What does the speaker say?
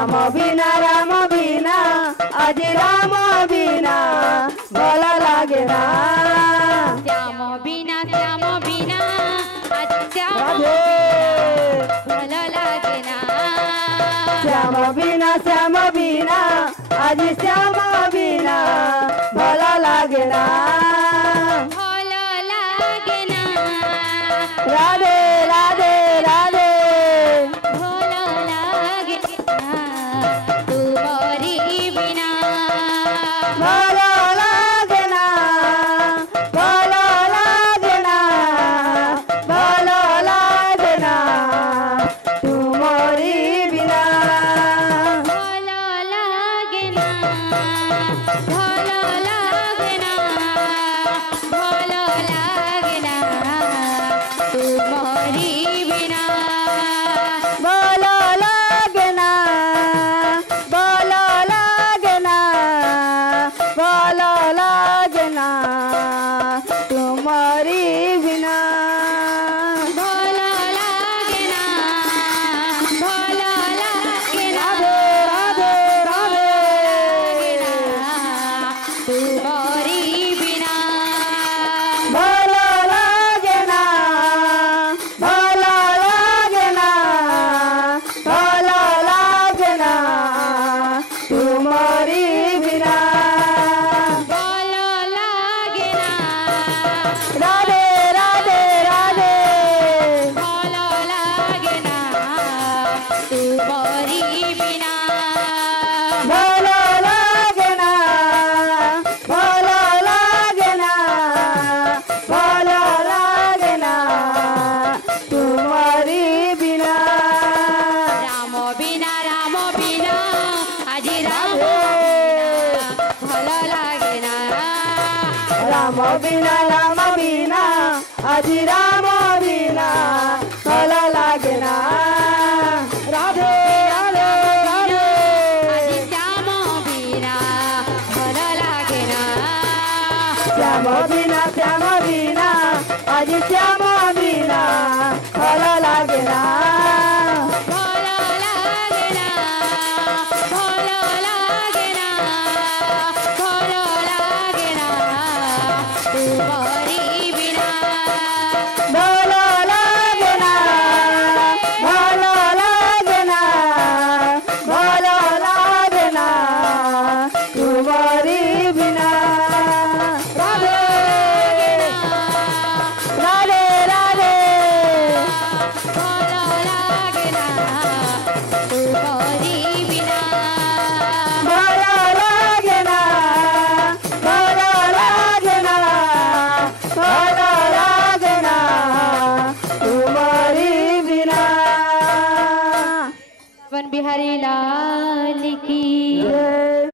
राम बिना आज राम बिना भला लागे ना। श्याम बिना आज श्याम भला लागे ना। श्याम बिना आज श्याम बिना भला लागे ना। भला लागे ना। राधे राधे राधे भला लागे ना तुम्हारी बिना। भला लागे ना भला लागे ना भला लागे ना तुम्हारी बिना। भला लागे ना भला लागे ना भला लागे ना तुम्हारी बिना। भला लागे ना भला लागे ना भला लागे ना तुम्हारी बिना। भला लागे ना भला लागे ना राधे राधे राधे तुम्हारी बिना। भला लागे ना भला लागे ना भला लागे ना तुम्हारी बिना। भला लागे ना राधे राधे राधे भला लागे ना तुम्हारी बिना। भला लागे ना भला लागे ना भला लागे ना तुम्हारी बिना। राम बिना आज राम भला लागे ना। राम बिना आज राम बिना भला लागे ना। राधे राधे राधे आज श्याम बिना भला लागे ना। श्याम बिना आज श्याम बिना भला लागे ना। भला लागे ना भला लागे ना भला लागे ना तुम्हारी बिना। भला लागे ना भला लागे ना भला लागे ना तुम्हारी बिना। राधे राधे राधे भला लागे ना तुम्हारी बिना। भला लागे ना भला लागे ना भला लागे ना तुम्हारी बिना। वन बिहारी लाल की जय।